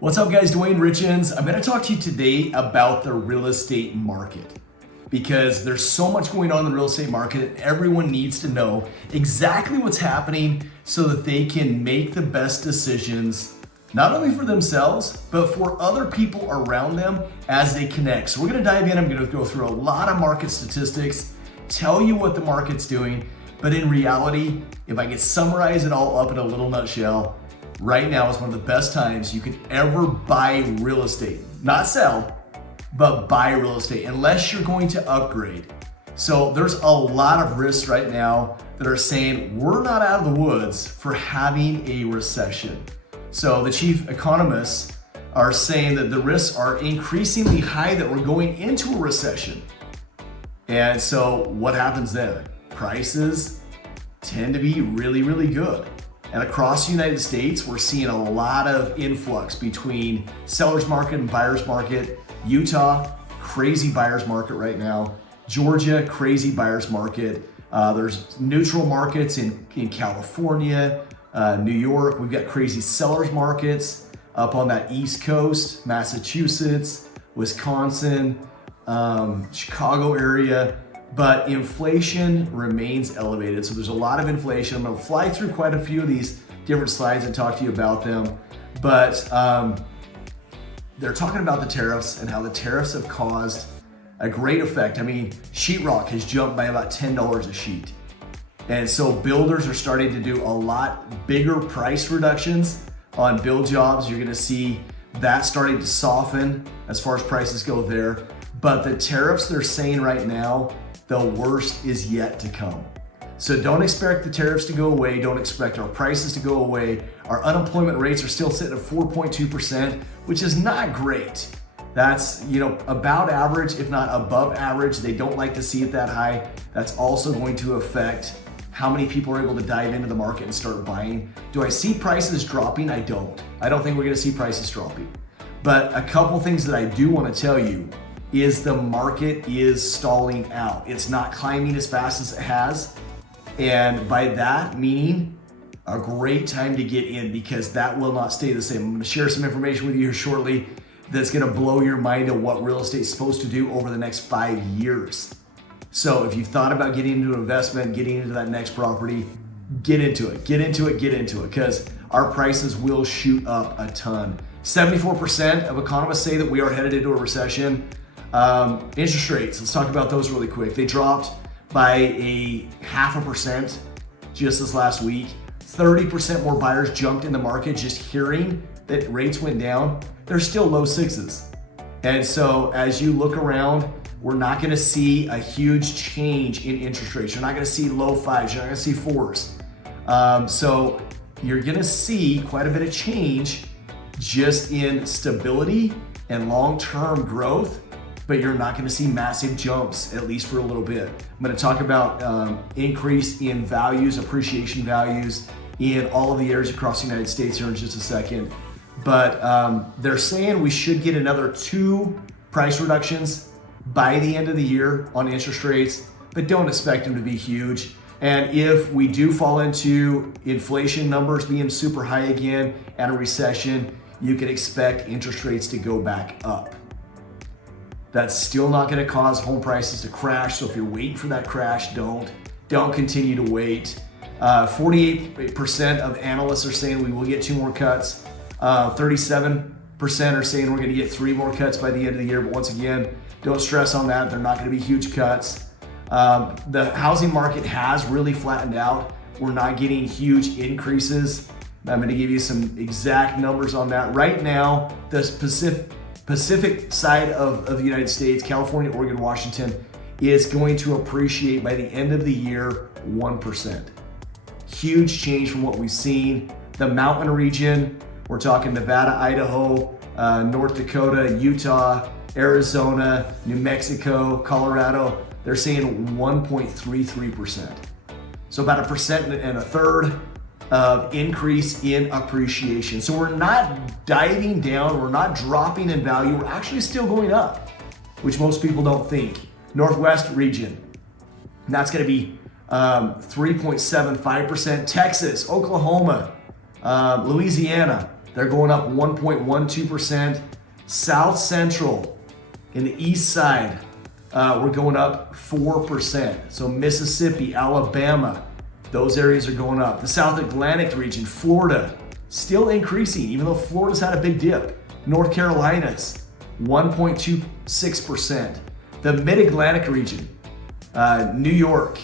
What's up guys, Dwayne Richens. I'm going to talk to you today about the real estate market because there's so much going on in the real estate market and everyone needs to know exactly what's happening so that they can make the best decisions, not only for themselves, but for other people around them as they connect. So we're going to dive in. I'm going to go through a lot of market statistics, tell you what the market's doing, but in reality, if I could summarize it all up in a little nutshell, right now is one of the best times you could ever buy real estate. Not sell, but buy real estate, unless you're going to upgrade. So there's a lot of risks right now that are saying we're not out of the woods for having a recession. So the chief economists are saying that the risks are increasingly high that we're going into a recession. And so what happens then? Prices tend to be really, really good. And across the United States, we're seeing a lot of influx between seller's market and buyer's market. Utah, crazy buyer's market right now. Georgia, crazy buyer's market. There's neutral markets in California, New York. We've got crazy seller's markets up on that East Coast, Massachusetts, Wisconsin, Chicago area. But inflation remains elevated. So there's a lot of inflation. I'm gonna fly through quite a few of these different slides and talk to you about them. But they're talking about the tariffs and how the tariffs have caused a great effect. I mean, sheetrock has jumped by about $10 a sheet. And so builders are starting to do a lot bigger price reductions on build jobs. You're gonna see that starting to soften as far as prices go there. But the tariffs they're saying right now, the worst is yet to come. So don't expect the tariffs to go away. Don't expect our prices to go away. Our unemployment rates are still sitting at 4.2%, which is not great. That's, about average, if not above average. They don't like to see it that high. That's also going to affect how many people are able to dive into the market and start buying. Do I see prices dropping? I don't. I don't think we're gonna see prices dropping. But a couple things that I do wanna tell you is the market is stalling out. It's not climbing as fast as it has. And by that meaning, a great time to get in because that will not stay the same. I'm gonna share some information with you here shortly that's gonna blow your mind of what real estate is supposed to do over the next 5 years. So if you've thought about getting into an investment, getting into that next property, get into it, because our prices will shoot up a ton. 74% of economists say that we are headed into a recession. Interest rates, let's talk about those really quick. They dropped by a 0.5% just this last week. 30% more buyers jumped in the market just hearing that rates went down. They're still low sixes. And so as you look around, we're not gonna see a huge change in interest rates. You're not gonna see low fives, you're not gonna see fours. So you're gonna see quite a bit of change just in stability and long-term growth, but you're not gonna see massive jumps, at least for a little bit. I'm gonna talk about increase in values, appreciation values in all of the areas across the United States here in just a second. But they're saying we should get another 2 price reductions by the end of the year on interest rates, but don't expect them to be huge. And if we do fall into inflation numbers being super high again and a recession, you can expect interest rates to go back up. That's still not gonna cause home prices to crash. So if you're waiting for that crash, don't continue to wait. 48% of analysts are saying we will get 2 more cuts. 37% are saying we're gonna get 3 more cuts by the end of the year. But once again, don't stress on that. They're not gonna be huge cuts. The housing market has really flattened out. We're not getting huge increases. I'm gonna give you some exact numbers on that. Right now, the Pacific side of the United States, California, Oregon, Washington, is going to appreciate by the end of the year 1%. Huge change from what we've seen. The mountain region, we're talking Nevada, Idaho, North Dakota, Utah, Arizona, New Mexico, Colorado, they're saying 1.33%. So about 1.33% of increase in appreciation. So we're not diving down, we're not dropping in value, we're actually still going up, which most people don't think. Northwest region, and that's gonna be 3.75%. Texas, Oklahoma, Louisiana, they're going up 1.12%. South Central in the east side, we're going up 4%. So Mississippi, Alabama, those areas are going up. The South Atlantic region, Florida, still increasing, even though Florida's had a big dip. North Carolina's 1.26%. The Mid-Atlantic region, New York,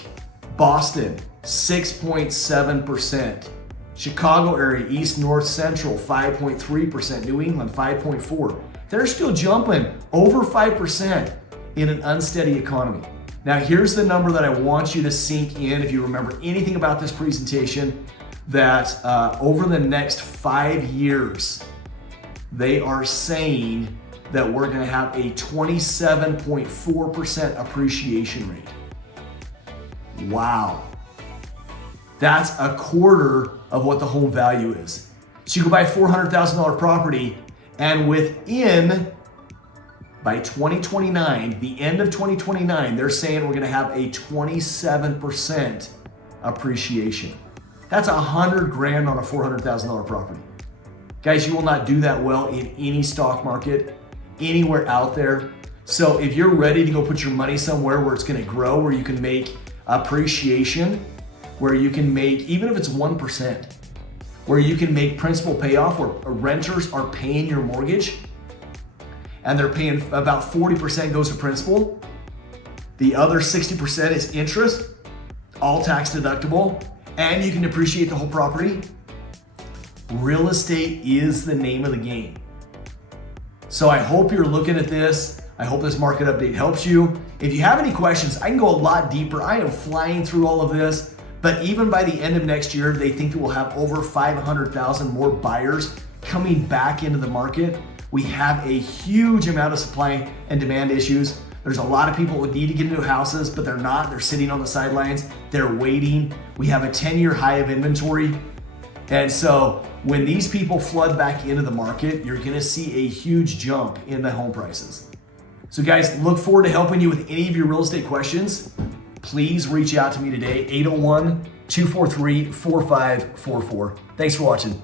Boston, 6.7%. Chicago area, East, North, Central, 5.3%. New England, 5.4%. They're still jumping over 5% in an unsteady economy. Now, here's the number that I want you to sink in if you remember anything about this presentation, that over the next 5 years, they are saying that we're gonna have a 27.4% appreciation rate. Wow. That's a quarter of what the home value is. So you go buy a $400,000 property, and by 2029, the end of 2029, they're saying we're gonna have a 27% appreciation. That's $100,000 on a $400,000 property. Guys, you will not do that well in any stock market, anywhere out there. So if you're ready to go put your money somewhere where it's gonna grow, where you can make appreciation, where you can make, even if it's 1%, where you can make principal payoff, where renters are paying your mortgage, and they're paying about 40% goes to principal. The other 60% is interest, all tax deductible, and you can depreciate the whole property. Real estate is the name of the game. So I hope you're looking at this. I hope this market update helps you. If you have any questions, I can go a lot deeper. I am flying through all of this, but even by the end of next year, they think that we'll have over 500,000 more buyers coming back into the market. We have a huge amount of supply and demand issues. There's a lot of people who need to get into houses, but they're not. They're sitting on the sidelines. They're waiting. We have a 10-year high of inventory. And so when these people flood back into the market, you're gonna see a huge jump in the home prices. So guys, look forward to helping you with any of your real estate questions. Please reach out to me today, 801-243-4544. Thanks for watching.